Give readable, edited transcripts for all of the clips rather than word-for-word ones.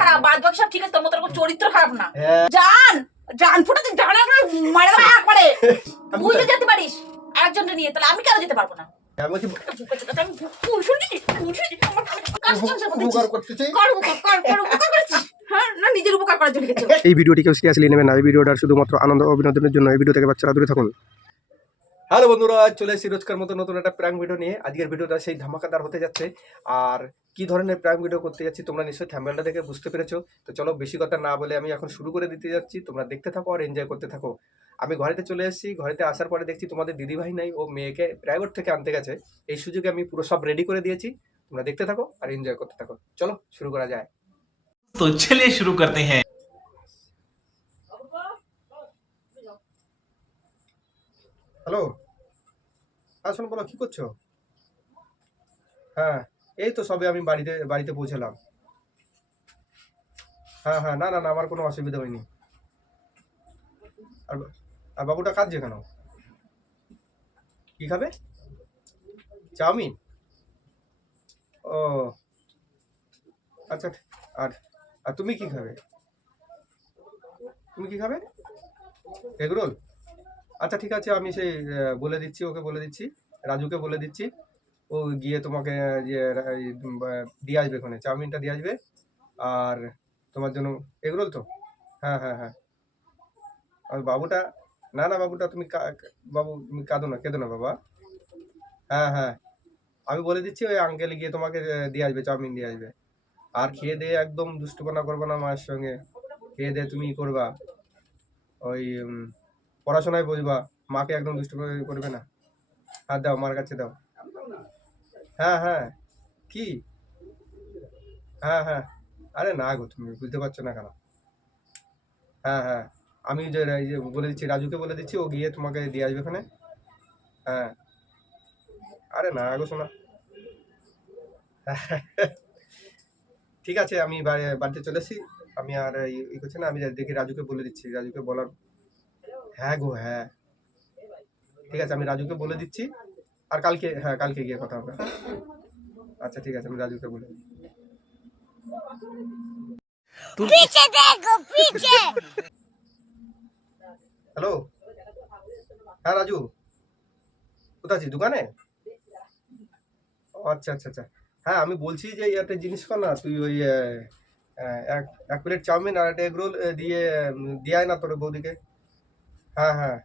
খারাপ, বাদ বাকি সব ঠিক আছে, তোর মতো কোনো চরিত্র খারাপ না। জান ফুটাতে জানা মারে দাও একবারে। তুই যদি যেতে পারিস একজনকে নিয়ে, তাহলে আমি কেন যেতে পারবো না? আমি নিজের উপকার করার জন্য। এই ভিডিওটি কেউ সিরিয়াসলি নেবেন না, এই ভিডিওটা শুধুমাত্র আনন্দ ও বিনোদনের জন্য। এই ভিডিও থেকে বাচ্চারা দূরে থাকুন। হ্যালো বন্ধুরা, আজ চলে এসেছি রোজকার মতো নতুন একটা প্র্যাঙ্ক ভিডিও নিয়ে। আজকের ভিডিওটা সেই ধামাকাদার হতে যাচ্ছে। আর কি ধরনের প্র্যাঙ্ক ভিডিও করতে যাচ্ছি তোমরা নিশ্চয়ই থাম্বনেলটা দেখে বুঝতে পেরেছো। তো চলো বেশি কথা না বলে আমি এখন শুরু করে দিতে যাচ্ছি। তোমরা দেখতে থাকো আর এনজয় করতে থাকো। আমি ঘরেতে চলে এসেছি। ঘরেতে আসার পরে দেখছি তোমাদের দিদিভাই নাই, ও মেয়েকে প্রাইভেট থেকে আনতে গেছে। এই সুযোগে আমি পুরো সব রেডি করে দিয়েছি। তোমরা দেখতে থাকো আর এনজয় করতে থাকো। চলো শুরু করা যায়। তো চলিए शुरू करते हैं। হ্যালো, শোনো, বলো কি করছো? হ্যাঁ, এই তো সবে আমি বাড়িতে পৌঁছালাম। হ্যাঁ হ্যাঁ, না না না, আমার কোনো অসুবিধা হয়নি। আর আর বাবুটা কাঁদছে কেন? কি খাবে? চাউমিন? ও আচ্ছা। আর আর তুমি কি খাবে? তুমি কি খাবে? এগরোল? আচ্ছা ঠিক আছে, আমি সেই বলে দিচ্ছি, ওকে বলে দিচ্ছি, রাজুকে বলে দিচ্ছি। ও গিয়ে তোমাকে দিয়ে আসবে, ওখানে চাউমিনটা দিয়ে আসবে। আর তোমার জন্য এগরোল তো? হ্যাঁ হ্যাঁ হ্যাঁ। আর বাবুটা, না না বাবুটা তুমি বাবু তুমি কেঁদো না বাবা। হ্যাঁ হ্যাঁ, আমি বলে দিচ্ছি, ওই আঙ্কেল গিয়ে তোমাকে দিয়ে আসবে, চাউমিন দিয়ে আসবে। আর খেয়ে দিয়ে একদম দুষ্টুপনা করবে না মায়ের সঙ্গে। খেয়ে দিয়ে তুমি করবা ওই পড়াশোনায় বসবা, মাকে একদম দুষ্টু করবে না। হাত দাও, মার কাছে দাও। হ্যাঁ হ্যাঁ। কি? হ্যাঁ হ্যাঁ। আরে না গো, তুমি বুঝতে পারছো না কেন? হ্যাঁ হ্যাঁ, আমি এই যে বলে দিচ্ছি, রাজুকে বলে দিচ্ছি, ও গিয়ে তোমাকে দিয়ে আসবে ওখানে। হ্যাঁ। আরে না গো শোনা। ঠিক আছে, আমি বাড়িতে চলে এসেছি। আমি আর ই করছি না, আমি দেখি রাজুকে বলে দিচ্ছি, রাজুকে বলার। হ্যাঁ গো হ্যাঁ, ঠিক আছে, আমি রাজুকে বলে দিচ্ছি। আর কালকে গিয়ে কথা হবে। আচ্ছা ঠিক আছে, আমি রাজুকে বলে দিচ্ছি। पीछे देखो पीछे। হ্যালো, হ্যাঁ রাজু, কোথায় আছিস? দোকানে? আচ্ছা আচ্ছা আচ্ছা। হ্যাঁ, আমি বলছি যে একটা জিনিস কর না তুই, ওই এক প্লেট চাউমিন আর একটা এগ রোল দিয়ে আয় না তোর বৌদিকে। হ্যাঁ হ্যাঁ।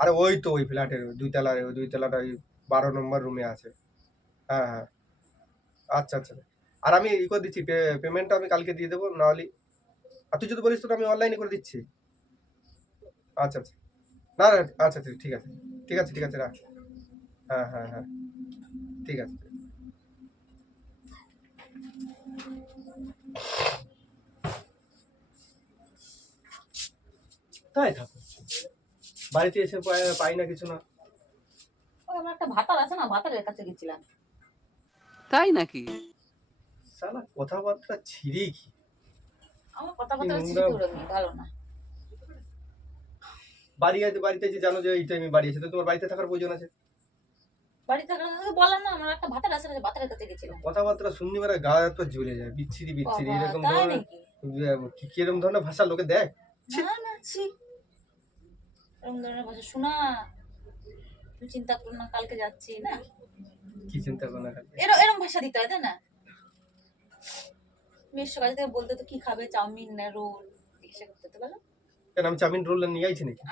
আরে ওই তো ওই ফ্ল্যাটের দুই তলাটা ওই 12 নম্বর রুমে আছে। হ্যাঁ হ্যাঁ। আচ্ছা আচ্ছা। আর আমি ই করে দিচ্ছি, পেমেন্টটা আমি কালকে দিয়ে দেবো নাহলে। আর তুই যদি বলিস তো আমি অনলাইনে করে দিচ্ছি। আচ্ছা আচ্ছা। না না, আচ্ছা আচ্ছা, ঠিক আছে ঠিক আছে ঠিক আছে, রাখ। হ্যাঁ হ্যাঁ হ্যাঁ, ঠিক আছে। তাই থাকো, বাড়িতে এসে পাই না কিছু না। আমার একটা ভাতার আছে না, ভাতারের কাছে গেছিলাম। তাই নাকি? শালা কথাবার্তা ছিঁড়ি কি? আমার কথাবার্তা ভালো না। বাড়িতে যে জানো যে এই টাইমে বাড়ি এসে তো তোমার বাড়িতে থাকার প্রয়োজন আছে। বাড়িতে বললাম না, আমার একটা ভাতার আছে না, ভাতারের কাছে গেছিলাম। কথাবার্তা শুননি মানে গা হাত পা জ্বলে যায়, বিচ্ছিরি এরকম তাই ধরনের। নাকি? কিরকম ধরনের ভাষা লোকে দেয়? না না, ছি, এরকম ধরনের ভাষা শোনা। তুমি চিন্তা করো না, কালকে যাচ্ছি না। কি চিন্তা ভাবনা? এরকম ভাষা দিতে হয়, তাই না? মেয়ের কাছ থেকে বলতে তো কি খাবে, চাউমিন না রোল, জিজ্ঞাসা করতে তো বলো। কেন আমি চাউমিন রোল নিয়ে আইছি নাকি?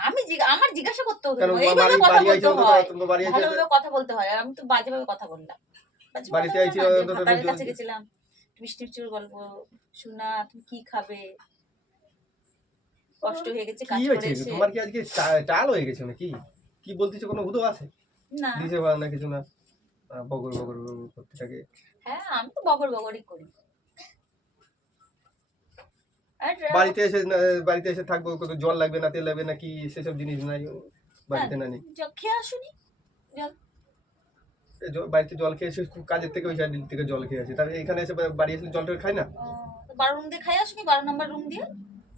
আমার জিজ্ঞাসা করতে হতো, কেন এইভাবে কথা বলতে হয়, তোমার বাড়ি আইছি, ভালোভাবে কথা বলতে হয়। আর আমি তো বাজেভাবে কথা বললাম। বাড়িতে আইছি, ভাতারের কাছে গেছিলাম, মিষ্টি গল্প শোনা, তুমি কি খাবে, কষ্ট হয়ে গেছে কাজ কি করে হয়েছে এসে। তোমার? কি আজকে টাল হয়ে গেছে নাকি? কি বলতেছো, কোনো হুদো আছে? না দিশে ভালো না কিছু না, বগর বগর করতে থাকে। হ্যাঁ, আমি তো বগরই করি। আর বাড়িতে এসে থাকবো, কত জল লাগবে না, তেল লাগবে না, কি সেসব জিনিস নাই বাড়িতে না। জল খেয়ে আসুনি, বাড়িতে জল খেয়ে এসে কাজের থেকে ওই সাইড থেকে জল খেয়ে আসি, তাহলে এখানে এসে বাড়ি এসে জলটা খাই না। 12 রুম দিয়ে খাই আসুনি, 12 নম্বর রুম দিয়ে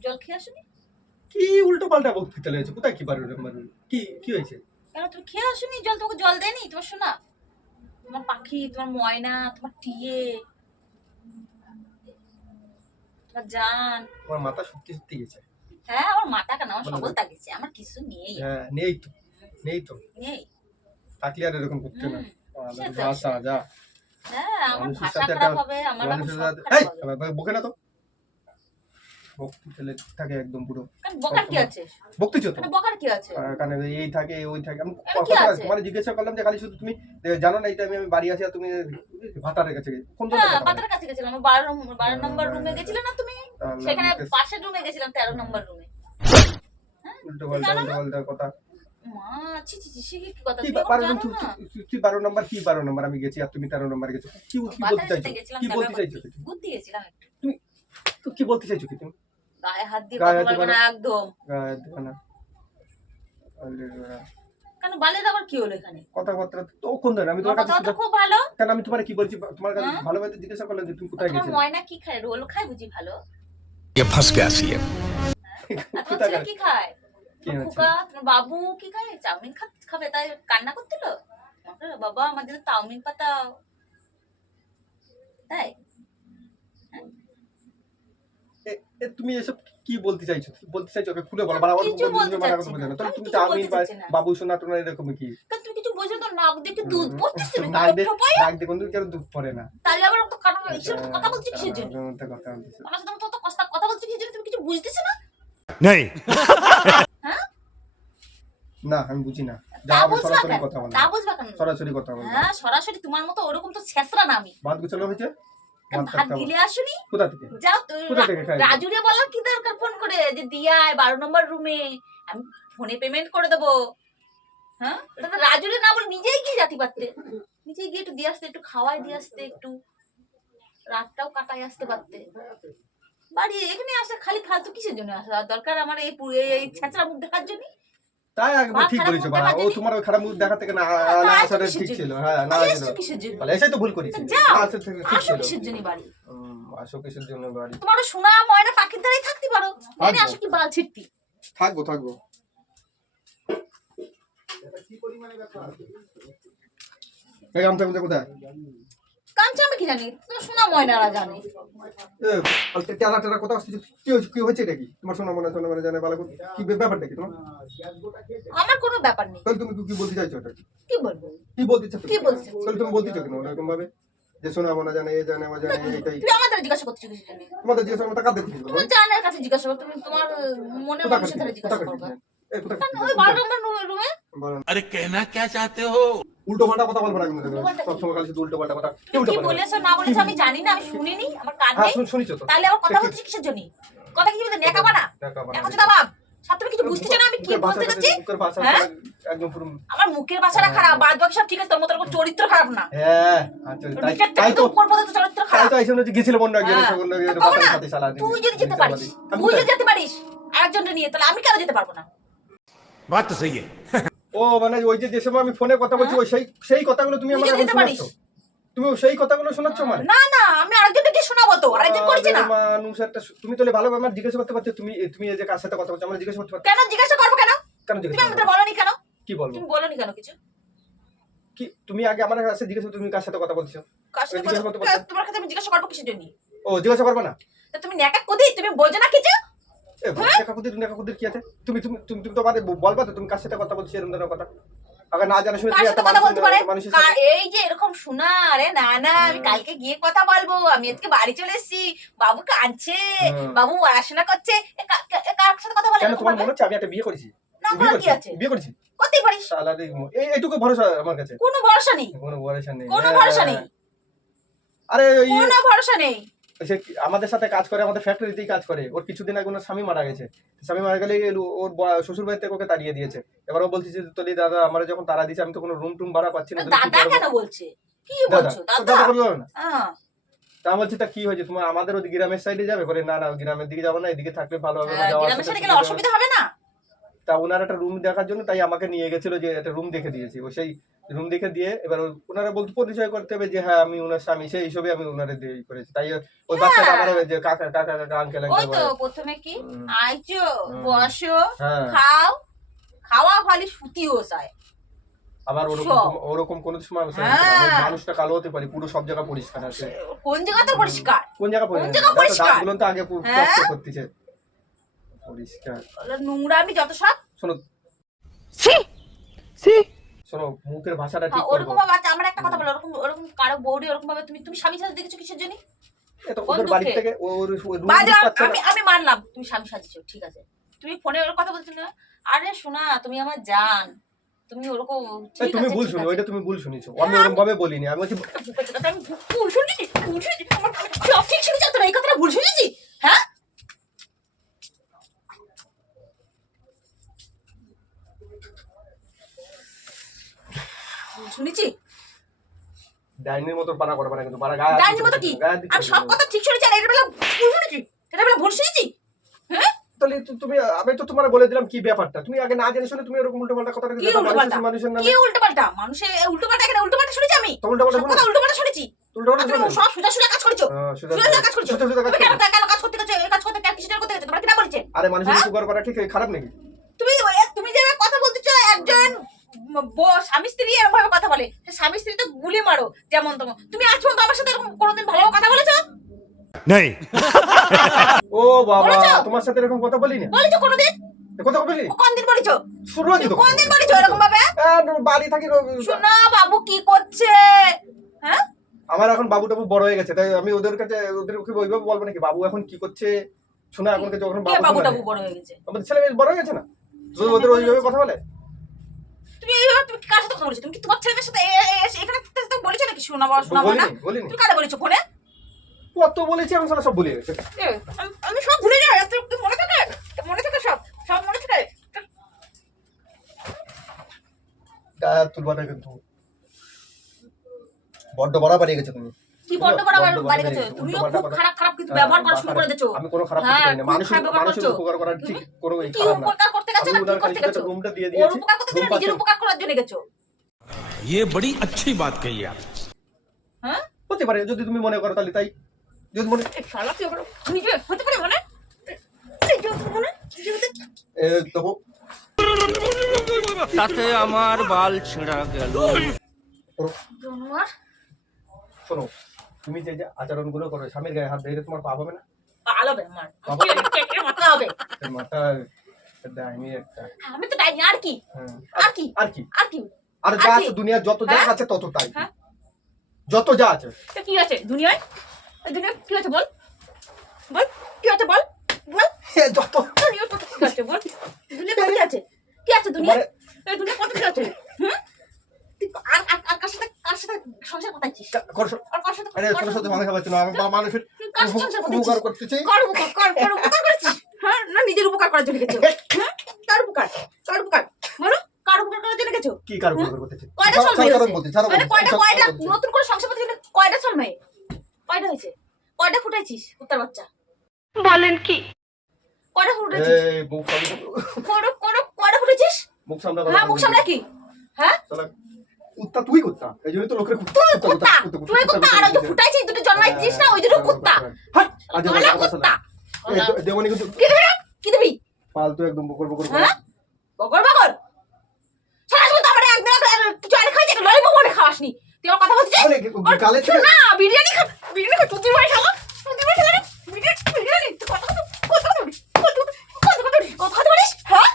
জল খেয়ে আসুনি। কি উল্টো পাল্টা বক্তৃতা হয়েছে? কোথায় কি 12 নম্বর? কি হয়েছে? কেন তুমি খেয়ে আসুনি জল? তোমাকে জল দেয়নি তোমার শোনা, তোমার পাখি, তোমার ময়না, তোমার টিয়ে? জান আমার মাথা সত্যি সত্যি গেছে। হ্যাঁ আমার মাথা কেন আমার সবল তাকিয়েছে, আমার কিছু নেই হ্যাঁ নেই তো নেই। থাকলে আর এরকম করতে না। সে তো ভাষা যা হ্যাঁ আমার মানুষের ভাষা সাথে খারাপ একটা হবে, আমার আবার মানুষের সব সাথে খারাপ হবে। আবার বকে না তো, বকতে ছেলে থাকে একদম পুরো কেন বকার কি আছে? বকতেছো তো কেন বকার কি আছে? কারণ এই থাকে ওই থাকে। আমি এর কি আছে? তোমার জিজ্ঞাসা করলাম যে খালি শুধু তুমি জানো না এই টাইমে আমি বাড়ি আছি আর তুমি ভাতারের কাছে কোন হ্যাঁ পাতার কাছে গেছিলাম, 12 নম্বর রুমে গেছিলে না তুমি? সেখানে পাশের রুমে গেছিলাম 13 নম্বর রুমে। উল্টো পাল্টা কথা। মা ছি ছি ছি সে কি কথা কি তুমি আমার জানো না? কি 12 নম্বর কি 12 নম্বর আমি গেছি আর তুমি 13 নম্বর গেছো, কি বলতে বাতাসে চাইছো? গেছিলাম, কি বলতে তারপর চাইছো তুমি? বুদ্ধি গেছিলাম একটু। তো কি বলতে চাইছো কি তুমি? গায়ে হাত দিয়ে গায়ে কথা হাত দিয়ে বলবে না একদম। গায়ে দিবা না। কেন বালের আবার কি হলো এখানে? কথাবার্তা তো কোন ধরনের? আমি তোমার তোমার কাছে কথা তো খুব ভালো। কেন আমি তোমার কি বলছি? তোমার কাছে হ্যাঁ? ভালোভাবে জিজ্ঞাসা করলাম যে তুমি কোথায় তোমার গেছিলে? ময়না কি খায়? রোল খায় বুঝি ভালো? ये फंस गया सीएम। আর তোমার কোথায় ছেলে গেলে? কি খায়? কি তোমার হচ্ছে? খোকা, তোমার বাবু কি খায়? চাউমিন খাবে তাই কান্না করছিল? আমাকে বাবা আমাদের চাউমিন পাতাও। তাই? তুমি এসব কি বলতে চাইছো? কি বলতে চাইছো ওকে খুলে বলো। বারবার কিছু বলতে মানা চাচ্ছি করতে না। না। তাহলে আমি তুমি কিছু চাউমিন বলতে বা চাচ্ছি না। বাবু সোনা তোমার এরকম কি? কেন তুমি কিছু বোঝো তো? নাক দেখে দুধ পড়তেছিল নাক দিয়ে ঠোপায়। নাক দিয়ে কোন কেন দুধ পড়ে না। তাহলে আবার তো কারণ এসব কথা বলছি কিসের জন্য? কথা বলতেছে। আমার সাথে তো কথা বলছি কিসের জন্য? তুমি কিছু বুঝতেছো না? नहीं হ্যাঁ? না আমি বুঝি না। তা যা হবে বুঝবা সরাসরি কেন? কথা বলো। তা বুঝবা কেন? সরাসরি কথা বলো। হ্যাঁ সরাসরি তোমার মতো ওরকম তো ছেঁচড়া না আমি। ভাত গুছানো হয়েছে? কেন ভাত ভাত খাবো। দিলে আসুনি? কোথা থেকে? যাও তো কোথা থেকে খাইবে? রাজুরে বলার কি দরকার ফোন করে যে দিয়ায় 12 নম্বর রুমে আমি ফোনে পেমেন্ট করে দেবো। হ্যাঁ এটা তো রাজুরে না বলে নিজেই গিয়ে যেতে পারতে, নিজেই গিয়ে একটু দিয়ে আসতে, একটু খাওয়াই দিয়ে আসতে, একটু রাতটাও কাটাই আসতে পারতে। বাড়ি এখানে আসা খালি ফালতু কিসের জন্য আসা দরকার আমার? এই ছেঁচড়া মুখ দেখার জন্য? তাই একবার ঠিক খারাপ বলেছো মুখ বাড়া। দেখা ও যদি- তোমার ওই খারাপ মুখ দেখা থেকে না না তা আসাটা কিসের ঠিক জন্য? ছিল। হ্যাঁ না তাহলে আসলে এসছো কিসের জন্য? বলে এসেই তো ভুল করেছি। যাও। না আসলে ঠিক আসো ছিল। কিসের জন্য বাড়ি? আসো কিসের জন্য বাড়ি? তোমার ওই সোনা ময়না পাখির দ্বারাই থাকতে পারো, এনে আসো কি বাল ছিটতি? থাকবো এই গামছা কোথায়? কাঞ্চা আমি কি জানি, তোমার সোনা ময়নারা জানে। টেরা কথা হচ্ছে কি হয়েছে এটা কি? তোমার শোনা মনে জানে ভালো করে। কি ব্যাপারটা কি তোমার? আমার কোনো ব্যাপার নেই। তাহলে তুমি কি বলতে চাইছো এটা? কি বলবো? কি বলতে চাইছো? কি বলতে চাচ্ছি? তাহলে তুমি বলতে চাইছো কেন এরকম ভাবে যে শোনা মনে জানে এ জানে ও জানে এটাই? তুমি আমাদের জিজ্ঞাসা করছো কিসের জন্য? তোমাদের জিজ্ঞাসা করতে কাদের জিজ্ঞাসা করবো? তোমার জানের কাছে জিজ্ঞাসা করো, তুমি তোমার মনের কোথা মানুষের ধারে জিজ্ঞাসা কোথা করবে। এই কোথা কেন ওই 12 নম্বর রুমে? अरे कहना क्या चाहते हो? উল্টো পাল্টা কথা বলবো না কিন্তু সব সময় খালি শুধু উল্টো পাল্টা কথা। কি উল্টো কি পাল্টা? বলেছো না বলেছো আমি জানি না, আমি শুনিনি, আমার কান হ্যাঁ নেই। শুনিছো তো? তাহলে আবার কথা বলছিস কিসের জন্য? কথা কি বলতে নেকাবা না? এখন তো বাবা ছাত্র কিছু বুঝতেছ না আমি কি বলতে যাচ্ছি? মুখের ভাষা হ্যাঁ? একদম পুরো আমার মুখের ভাষাটা খারাপ, বাদ বাকি সব ঠিক আছে, তোর মতো এরকম চরিত্র খারাপ না। হ্যাঁ আচ্ছা নিচের তাই থেকে তো উপর পর্যন্ত চরিত্র তাই খারাপ। তো এসে মনে গেছিল বন্য গিয়ে হ্যাঁ। বন্য তা গিয়ে কবে না? সাথে সালা দিন তুই যদি যেতে পারিস, তুই যদি যেতে পারিস একজনকে নিয়ে, তাহলে আমি কেন যেতে পারবো না? बात तो सही है। ও মানে ওই যে সময় আমি ফোনে কথা বলছি ওই সেই কথাগুলো তুমি তুই আমাকে যদি এখন যেতে পারিস। শোনাচ্ছ? তুমি সেই কথাগুলো শোনাচ্ছ মানে? না না আমি আরেকজনকে কি শোনাবো? তো আরেকজন করেছে না। মানুষ একটা তুমি তাহলে ভালোভাবে আমার জিজ্ঞাসা করতে পারছো তুমি এই যে কার সাথে কথা বলছো আমরা জিজ্ঞাসা করতে পারছো কেন জিজ্ঞাসা করবো কেন? কেন তুমি জিজ্ঞাসা আমাদের করবো? বলনি কেন? কি বলবো তুমি বলনি কেন কিছু? কি তুমি আগে আমার কাছে জিজ্ঞাসা তুমি কার সাথে কথা বলছো? কার সাথে জিজ্ঞাসা করতে পারছো? তোমার কাছে আমি জিজ্ঞাসা করবো কিসের জন্য? ও জিজ্ঞাসা করবে না? তা তুমি নেকা কোদি, তুমি বোঝো না কিছু? এ কাকুদের কি আছে? তুমি তুমি তুমি তুমি তো আমাদের বলবা তো তুমি কার সাথে কথা বলছো এরকম ধরনের কথা? আগে না জানা শুনে কার তুমি সাথে একটা কথা বলতে পারে? মানুষের সাথে এই যে এরকম শোনা, আরে না না আমি কালকে গিয়ে কথা বলবো, আমি আজকে বাড়ি চলে এসেছি, বাবু কাঁদছে, বাবু পড়াশোনা করছে, কার সাথে কথা বলে? কেন তোমার মনে হচ্ছে আমি একটা বিয়ে করেছি? না বিয়ে করার কি আছে? বিয়ে করেছি করতেই পারিস, সালারে এইটুকু ভরসা আমার কাছে কোনো ভরসা নেই, কোনো ভরসা নেই কোনো ভরসা নেই, আরে ওই কোনো ভরসা নেই। সে আমাদের সাথে কাজ করে আমাদের ফ্যাক্টরিতেই কাজ করে ওর কিছুদিন আগে ওনার স্বামী মারা গেছে স্বামী মারা গেলে ওর শ্বশুর বাড়ি থেকে ওকে তাড়িয়ে দিয়েছে এবার ও বলছে যে তোলি দাদা আমার যখন তাড়া দিয়েছে আমি তো কোনো রুম টুম ভাড়া পাচ্ছি না তো কি দাদা করবো? কেন বলছে? কি দাদা বলছো দাদা? দাদা বললো না হ্যাঁ। তা বলছি তা কি হয়েছে তোমার আমাদের ওই গ্রামের সাইডে যাবে বলে না না গ্রামের দিকে যাবো না এদিকে থাকলে ভালো হবে যাওয়া গ্রামের আসাটা সাথে গেলে সুবিধা হবে। অসুবিধা হবে না? তা ওনার একটা রুম দেখার জন্য তাই আমাকে নিয়ে গেছিল যে একটা রুম দেখে দিয়েছি ও সেই রুম দেখে দিয়ে এবার ওনারা বলতে পরিচয় করতে হবে যে হ্যাঁ আমি ওনার স্বামী সেই হিসেবে আমি ওনারে দিয়ে করেছি তাই ওই বাচ্চাটা আমার যে কাকা কাকা কাকা আঙ্কেল ওই আঙ্কেল তো বলে প্রথমে কি হুম। আইছো বসো হ্যাঁ খাও, খাওয়া খালি সুতিও চায়। আবার সব। ওরকম কোনো সময় হ্যাঁ। মানুষটা কালো হতে পারে, পুরো সব জায়গা পরিষ্কার আছে। কোন জায়গাতে পরিষ্কার? কোন জায়গা কোন জায়গা পরিষ্কার? দাঁতগুলো তো আগে হ্যাঁ? পরিষ্কার করতেছে পরিষ্কার। নোংরা আমি যত সব। শোনো শোনো, মুখের ভাষাটা ঠিক করো। ওরকম ভাবে আচ্ছা, আমার একটা কথা বলো, ওরকম ওরকম কারো বউরি ওরকম ভাবে তুমি স্বামী সাজতে দেখেছো কিসের জন্য? এত কোন ওদের বাড়ি দুঃখে? থেকে ওর রুম বাজলাম, পাচ্ছে না। আমি মানলাম তুমি স্বামী সাজিছো, ঠিক আছে। তুমি ফোনে ওর কথা বলছো না? আরে শোনা, তুমি আমার জান, তুমি ওরকম ঠিক তুমি আছে, ভুল ঠিক শুনি, আছে। ওইটা তুমি ভুল শুনিছো। আমি ওরকম ভাবে বলিনি, আমি বলছি আমি ভুল শুনেছি, ভুল শুনেছি, আমার সব ঠিক শুনেছি, তো এই কথাটা ভুল শুনেছি, হ্যাঁ? ভুল শুনেছি? ডাইনির মতো পানা করবে না কিন্তু, পানা গায়ে ডাইনির মতো কি? আমি সব কথা ঠিক শুনেছি, আর এটা বেলা ভুল শুনেছি, এটা বেলা ভুল শুনেছি, হ্যাঁ? তাহলে তুমি, আমি তো তোমার বলে দিলাম কি ব্যাপারটা, তুমি আগে না জেনে শুনে তুমি এরকম উল্টো পাল্টা কথা কি উল্টোপাল্টা? মানুষের নামে কি উল্টোপাল্টা? মানুষে উল্টোপাল্টা কেন? উল্টোপাল্টা শুনেছি আমি, তো উল্টো পাল্টা সব কথা উল্টোপাল্টা শুনেছি। উল্টো পাল্টা তুমি সব সোজা সোজা কাজ করেছো, সোজা সোজা কাজ করেছো। সোজা কাজ তুমি কেন করো। কেন কাজ করতে গেছো? এই কাজ করতে কেন কিসের করতে গেছো? তোমার কি না বলেছে? আরে মানুষের হ্যাঁ? উপকার করা কি খারাপ নাকি? তুমি যে কথা বলতেছো, একজন স্বামী স্ত্রী এরকম ভাবে কথা বলে, সে স্বামী স্ত্রী তো গুলি মারো যেমন তেমন। তুমি আজ পর্যন্ত আমার সাথে এরকম কোনোদিন ভালো কথা বলেছো? नहीं ও বাবা, বলেছো? তোমার সাথে এরকম কথা বলি না। বলেছো কোনোদিন? কথা বলি কোন দিন বলেছো? শুরু হচ্ছে তো। কোন দিন বলেছো এরকম ভাবে? বাড়ি থাকি। শোনা বাবু কি করছে, হ্যাঁ? আমার এখন বাবু টাবু বড় হয়ে গেছে, তাই আমি ওদের কাছে ওদেরকে ওইভাবে বলবো নাকি বাবু এখন কি করছে। শোনা এখন যখন কে বাবু বাবু শোনা টাবু নেই। বড় হয়ে গেছে? আমাদের ছেলে মেয়ে বড় হয়ে গেছে না, তো ওদের ওইভাবে কথা বলে। তুমি এইভাবে তুমি কার সাথে কথা বলেছো? তুমি কি তোমার ছেলেদের সাথে এখানে তো বলেছো নাকি? শোনা বাবা শোনা না, বলিনি তুমি কারে বলেছো ফোনে? কত বলেছি, আমি সারা সব বলে গেছে। আমি সব ভুলে যাই, এত কি মনে থাকে? মনে থাকে সব, সব মনে থাকে। তুলবা না কিন্তু, বড্ড বাড়াবাড়ি গেছে তুমি। কি বড্ড বড় বড্ড বাড়ি বাড়াবাড়ি গেছে? গেছে। তুমিও উল্টোপাল্টা খুব কথা। খারাপ খারাপ কিছু ব্যবহার করা শুরু করে দিয়েছো। আমি কোনো খারাপ কিছু হ্যাঁ, করিনি, খুব মানুষের খারাপ ব্যবহার মানুষের করছো। উপকার করার ঠিক কোনো কি খারাপ না। উপকার করতে গেছো আমি না? কি ওনার করতে কাছে গেছো? রুমটা দিয়ে ওর দিয়েছি। উপকার করতে গেছো, নিজের উপকার করার জন্য গেছো, ये बड़ी अच्छी बात कही आप। হ্যাঁ? হতে পারে, যদি তুমি মনে করো তাহলে তাই। যদি মনে এই শালা কি আবার নিজে হতে পারে মানে? নিজে হতে মনে? নিজে হতে দেখো তাতে আমার বাল ছেঁড়া গেল। জানোয়ার, শোনো, তুমি যে যে আচরণগুলো করো, স্বামীর গায়ে হাত দিয়ে তোমার পাপ হবে না? পাল হবে আমার, পাপ হবে? কেটে মাথা হবে। তোর মাথা ডাইনি একটা। আমি তো ডাইনি, আর কি? হ্যাঁ। আর কি? আর কি? আর কি? আর যা আর আছে কি? দুনিয়া যত যা হ্যাঁ? আছে তত তাই। হ্যাঁ? যত যা আছে তা কি আছে দুনিয়ায়? এই দুনিয়ায় কি আছে বল? বল কি আছে বল? বল যত দুনিয়ায় কত কি আছে বল? দুনিয়ায় কত কি আছে? কি আছে দুনিয়ায়? এই দুনিয়ায় কত কি আছে? হুম? তুই আর কার সাথে সংসার করতেছিস? করছো। আর কার সাথে আরে তোর সাথে মাথা খাওয়াচ্ছি না, আমি মানুষের কার সাথে সংসার করতেছিস? উপকার করতেছি। কার উপকার করেছিস? হ্যাঁ, না নিজের উপকার করার জন্য গেছো? হ্যাঁ? কার উপকার? কার উপকার? বলো, কার উপকার করার জন্য গেছো? কি কার উপকার করতেছি? কয়টা চল ছাড়ো হয়েছে? বলতে, ছাড়ো মানে বলতে, কয়টা ছাড়ো বলতে। নতুন করে সংসার করতে গেলে কয়টা চল মেয়ে? কয়টা হয়েছে? কয়টা ফুটাইছিস কুত্তার বাচ্চা? বলেন কি? কয়টা ফুটাইছিস? এই মুখ সামনে, কয়টা ফুটাইছিস? মুখ সামনে হ্যাঁ, মুখ সামনে কি? হ্যাঁ? কুত্তা তুই কুত্তা, এই জন্য তো লোকের কুত্তা কুত্তা, তুই কুত্তা, আর ওই যে ফুটাইছিস দুটো জন্মাইছিস না, ওই দুটো কুত্তা। হাট আজে বাজে কালা কথা কুত্তা। শোনা। দেবনি কিন্তু কি দিবি? কি দিবি? ফালতু একদম বকর বকর করে। হ্যাঁ? বগর বগর। সারা জীবন তো আমার একদিন কিছু আরে খাইছি, একটা ললিপপ মনে খাওয়াসনি। তুই আমার কথা বলছিস? আরে গালে থেকে না, বিরিয়ানি খা, বিরিয়ানি খা, চুতির বাড়ি খাবো, চুতির বাড়ি খাবো, বিরিয়ানি, তুই কথা বলিস, কথা বলিস, হ্যাঁ?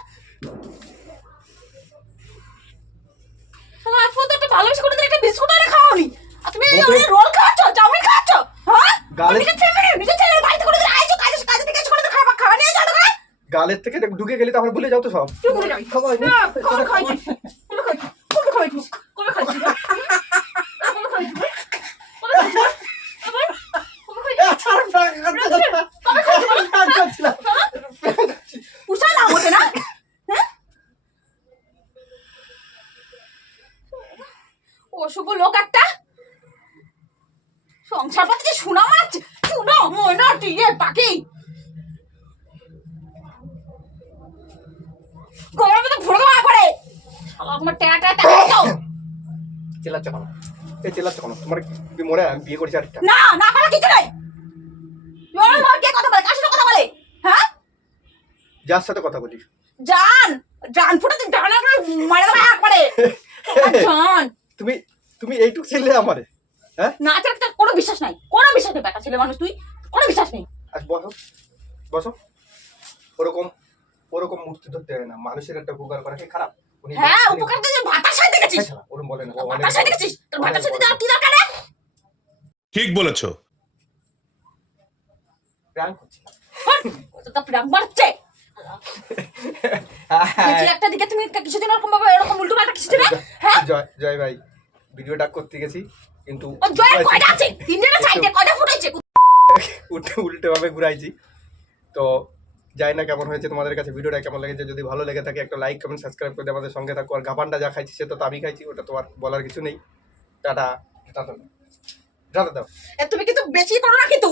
শালা, আজকে তো একটা ভালোবেসে কোনোদিন একটা বিস্কুট আরে খাওয়ানি। আর তুমি এই রোল খাচ্ছ, চাউমিন খাচ্ছ, হ্যাঁ? গালে- নিজের ছেলের বাড়িতে কোনোদিন আইছো, কাজে থেকে এসে কোনোদিন খাবার নিয়ে যাও না? গালের থেকে ঢুকে গেলে তারপর ভুলে যাও তো সব। তুই ভুলে যাবি। খাওয়াই নি। না, কবে খাইছিস? কবে খাইছিস? কবে খাইছিস? কবে খাইছিস? কবে খাইছিস? কবে খাইছিস? কবে খাইছিস? ছাড় ফ্রাঙ্ক কবে খাইছিস? উষা না ওঠে না? হ্যাঁ? অশুভ লোক একটা, সংসার পাতি যে শোনা মাছ, শোনা ময়না টিয়ে পাখি, গোবরের মতো ঘুরে দেওয়া করে। শালা তোমার ট্যাটা দাও। চেল্লাচ্ছ কেন? এই চেল্লাচ্ছ কেন? তোমার কি মনে হয় আমি বিয়ে করেছি আরেকটা? না, না করা কিছু নাই। তোমার মা কে কথা বলে? কার সাথে কথা বলে? হ্যাঁ? যার সাথে কথা বলি। জান ফুটাতে জানা করে মারে দেবে একবারে। জান তুমি তুমি এইটুক ছেলে আমারে, হ্যাঁ? না চাকতে কোনো বিশ্বাস নাই, কোনো বিশ্বাস নেই, বেটা ছেলে মানুষ তুই, কোনো বিশ্বাস নেই। আজ বসো বসো। ওরকম ওরকম মূর্তি ধরতে হয় না, মানুষের একটা উপকার করা কি খারাপ? উনি হ্যাঁ উপকার তো যে ভাতার সাথে গেছিস, ওরকম বলে না, ও অনেক ভাতার সাথে গেছিস, তোর ভাতার সাথে যাওয়ার কি দরকার রে? ठीक बोलेছো। প্র্যাঙ্ক করছি। তো প্রাণ মারছে তুই একটা দিকে তুমি কিছুদিন ওরকম ভাবে এরকম উল্টো পাল্টা কিছু না, হ্যাঁ? জয় জয় ভাই, ভিডিওটা করতে গেছি কিন্তু ও জয় কয়টা আছে, তিনটা সাইডে কয়টা ফুটাইছে? উল্টে ভাবে ঘুরাইছি। তো জানি না কেমন হয়েছে তোমাদের কাছে, ভিডিওটা কেমন লেগেছে। যদি ভালো লেগে থাকে একটা লাইক কমেন্ট সাবস্ক্রাইব করে আমাদের সঙ্গে থাকো। আর গাপানটা যা খাইছি সে তো আমি খাইছি, ওটা তো আর বলার কিছু নেই। টাটা টাটা টাটা দাও। তুমি কিন্তু বেশি করো না কিন্তু।